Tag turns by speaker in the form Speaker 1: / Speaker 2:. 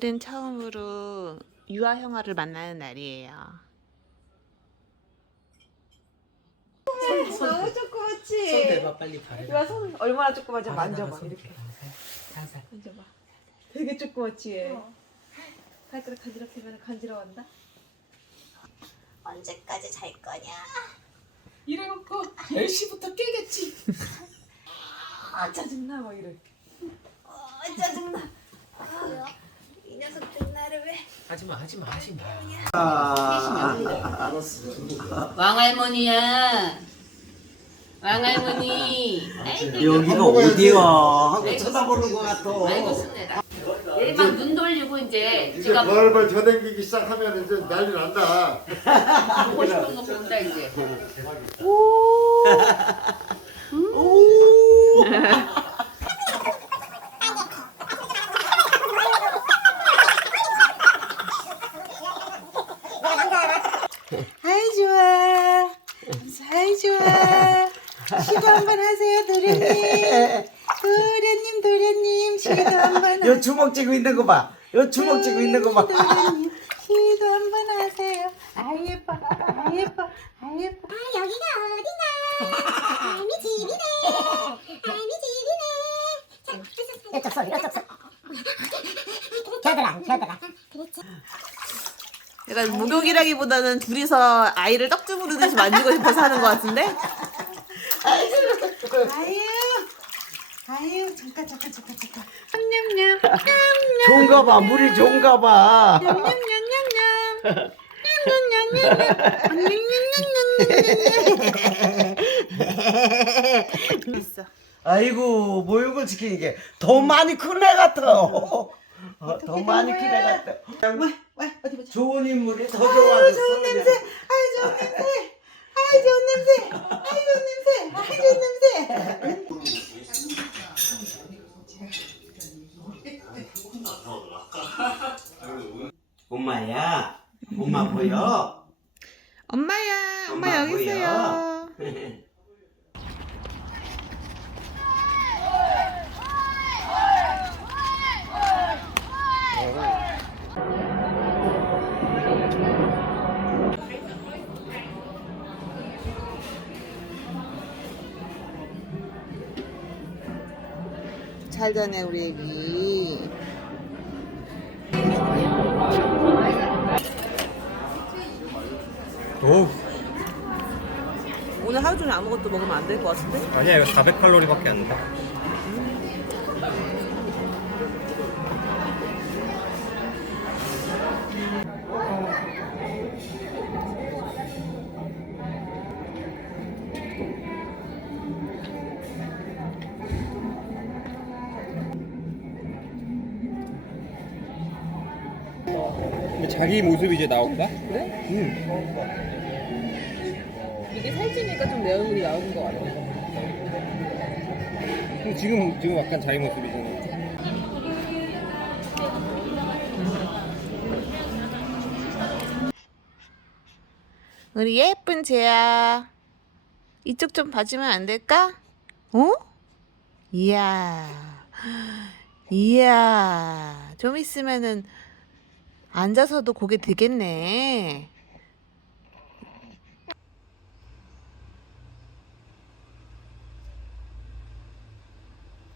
Speaker 1: 오늘은 처음으로 유아 형아를 만나는 날이에요.
Speaker 2: 너무 조그맣지?
Speaker 3: 손 대봐 빨리.
Speaker 2: 이거 손 얼마나 조그맣지? 만져봐
Speaker 3: 손
Speaker 2: 이렇게.
Speaker 3: 살살.
Speaker 2: 만져봐 되게 조그맣지 얘 발가락 간지럽게 하면 간지러워한다?
Speaker 4: 언제까지 잘 거냐?
Speaker 3: 이래놓고 10시부터 깨겠지.
Speaker 2: 아 짜증나 막
Speaker 4: 어, 짜증나. 아, 이 녀석들 나를 왜?
Speaker 3: 하지마 하지마 하지마.
Speaker 5: 왕할머니야. 왕할머니. 아이고,
Speaker 6: 여기가 어디야? 하고 쳐다보는 것 같아.
Speaker 5: 아이고 순내라. 내리막 눈 돌리고 이제
Speaker 7: 이제
Speaker 5: 제가
Speaker 7: 벌벌 겨댕기기 시작하면 이제 난리 난다.
Speaker 5: 보고 싶은 거 본다 이제.
Speaker 2: 아 이 좋아 아이 좋아 시도 한번 하세요 도련님 도련님 도련님 시도 한번
Speaker 6: 요 주먹 쥐고 있는 거 봐. 요 주먹 쥐고 있는 거 봐.
Speaker 2: 도련님 시도 한번 하세요 아 예뻐 아 예뻐 아 예뻐
Speaker 4: 아 여기가 어디나? 할미 집이네. 할미 집이네. 이쪽 손, 이쪽 손. 겨들아, 겨들아. 그렇지.
Speaker 1: 약간 목욕이라기보다는 둘이서 아이를 떡주 부르듯이 만지고 싶어서 하는 것 같은데?
Speaker 2: 아유 아유 잠깐 잠깐 잠깐 잠깐 냠냠냠
Speaker 6: 좋은가 봐. 물이 좋은가 봐.
Speaker 2: 냠냠냠 냠냠
Speaker 1: 있어.
Speaker 6: 아이고 모욕을 지키는 게 더 많이 큰 애 같아. 어, 더 많이 큰 애 같아.
Speaker 2: 와 어디 보자
Speaker 6: 좋은 인물이 더 좋아졌어.
Speaker 2: 좋은 냄새 아유 좋은 냄새 아유 좋은 냄새 아유 좋은 냄새 아유 좋은 냄새
Speaker 6: 엄마야. 엄마 보여?
Speaker 1: 엄마야, 엄마
Speaker 6: 엄마
Speaker 1: 여기
Speaker 6: 뭐야?
Speaker 1: 있어요. 잘 자네 우리 애기. 하루 종일 아무것도 먹으면 안 될 것 같은데?
Speaker 8: 아니야 이거 400칼로리밖에 안 돼. 자기 모습이 이제 나올까?
Speaker 1: 이게 살찌니까 좀내 얼굴이 나오는 것 같아.
Speaker 8: 근데 지금 지금 약간 자기 모습이잖아.
Speaker 1: 우리 예쁜 쟤야. 이쪽 좀 봐주면 안 될까? 어? 이야. 이야. 좀 있으면은 앉아서도 고개 들겠네.